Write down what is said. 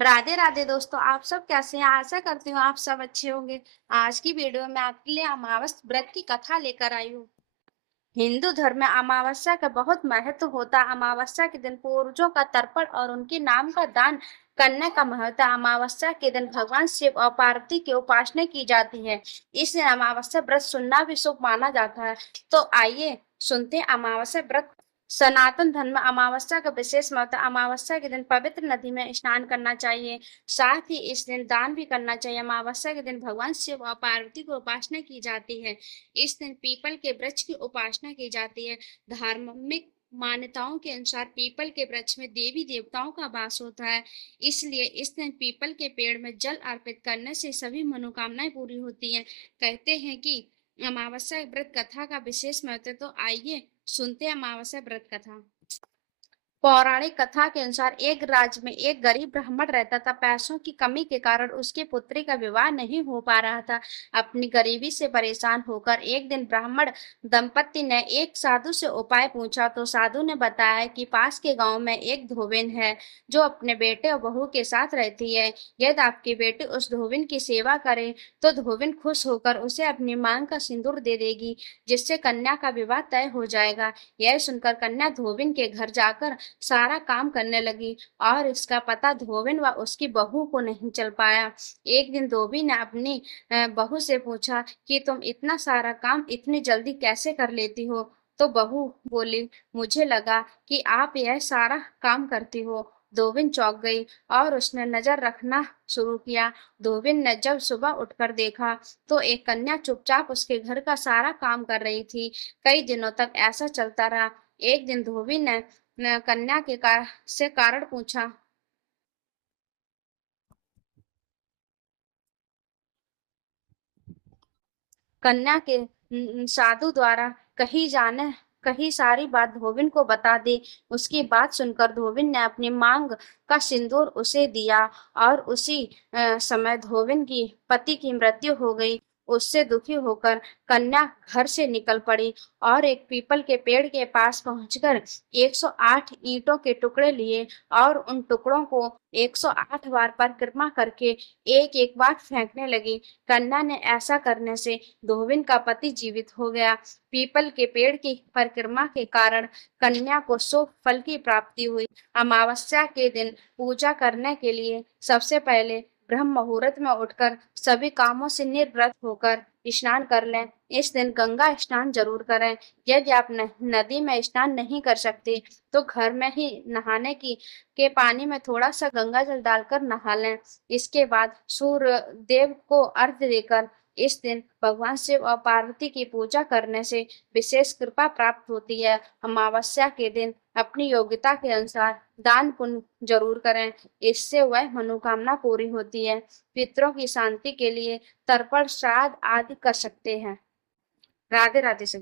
राधे राधे दोस्तों, आप सब कैसे हैं? आशा करती हूँ आप सब अच्छे होंगे। आज की वीडियो में आपके लिए अमावस व्रत की कथा लेकर आई हूँ। हिंदू धर्म में अमावस्या का बहुत महत्व होता है। अमावस्या के दिन पूर्वजों का तर्पण और उनके नाम का दान करने का महत्व है। अमावस्या के दिन भगवान शिव और पार्वती की उपासना की जाती है। इस दिन अमावस्या व्रत सुनना भी शुभ माना जाता है। तो आइए सुनते हैं अमावस्या व्रत। सनातन धर्म में अमावस्या का विशेष महत्व है। अमावस्या के दिन पवित्र नदी में स्नान करना चाहिए। साथ ही इस दिन दान भी करना चाहिए। अमावस्या के दिन भगवान शिव और पार्वती की उपासना की जाती है। इस दिन पीपल के वृक्ष की उपासना की जाती है। धार्मिक मान्यताओं के अनुसार पीपल के वृक्ष में देवी देवताओं का वास होता है। इसलिए इस दिन पीपल के पेड़ में जल अर्पित करने से सभी मनोकामनाएं पूरी होती हैं। कहते हैं कि अमावस्या व्रत कथा का विशेष महत्व है। तो आइए सुनते हैं अमावस्या व्रत कथा। पौराणिक कथा के अनुसार एक राज्य में एक गरीब ब्राह्मण रहता था। पैसों की कमी के कारण उसकी पुत्री का विवाह नहीं हो पा रहा था। अपनी गरीबी से परेशान होकर एक दिन ब्राह्मण दंपति ने एक साधु से उपाय पूछा तो साधु ने बताया कि पास के गांव में एक धोबिन है जो अपने बेटे और बहू के साथ रहती है। यदि आपकी बेटी उस धोबिन की सेवा करे तो धोबिन खुश होकर उसे अपनी मांग का सिंदूर दे देगी, जिससे कन्या का विवाह तय हो जाएगा। यह सुनकर कन्या धोबिन के घर जाकर सारा काम करने लगी और इसका पता धोबिन व उसकी बहू को नहीं चल पाया। एक दिन धोबी ने अपनी बहू से पूछा कि तुम इतना सारा काम इतनी जल्दी कैसे कर लेती हो? तो बहू बोली, मुझे लगा कि आप यह सारा काम करती हो। धोबिन चौंक गई और उसने नजर रखना शुरू किया। धोबिन ने जब सुबह उठकर देखा तो एक कन्या चुपचाप उसके घर का सारा काम कर रही थी। कई दिनों तक ऐसा चलता रहा। एक दिन धोबी ने कन्या से कारण पूछा। कन्या के साधु द्वारा कही सारी बात धोबिन को बता दी। उसकी बात सुनकर धोबिन ने अपनी मांग का सिंदूर उसे दिया और उसी समय धोबिन की पति की मृत्यु हो गई। उससे दुखी होकर कन्या घर से निकल पड़ी और एक पीपल के पेड़ के पास पहुंचकर 108 ईंटों के टुकड़े लिए और उन टुकड़ों को 108 बार परिक्रमा करके एक एक बार फेंकने लगी। कन्या ने ऐसा करने से धोबिन का पति जीवित हो गया। पीपल के पेड़ की परिक्रमा के कारण कन्या को शुभ फल की प्राप्ति हुई। अमावस्या के दिन पूजा करने के लिए सबसे पहले ब्रह्म मुहूर्त में उठकर सभी कामों से निवृत्त होकर स्नान कर लें। इस दिन गंगा स्नान जरूर करें। यदि आप नदी में स्नान नहीं कर सकते तो घर में ही नहाने की के पानी में थोड़ा सा गंगा जल डालकर नहा लें। इसके बाद सूर्य देव को अर्घ्य देकर इस दिन भगवान शिव और पार्वती की पूजा करने से विशेष कृपा प्राप्त होती है। अमावस्या के दिन अपनी योग्यता के अनुसार दान पुण्य जरूर करें। इससे वह मनोकामना पूरी होती है। पितरों की शांति के लिए तर्पण श्राद्ध आदि कर सकते हैं। राधे राधे से।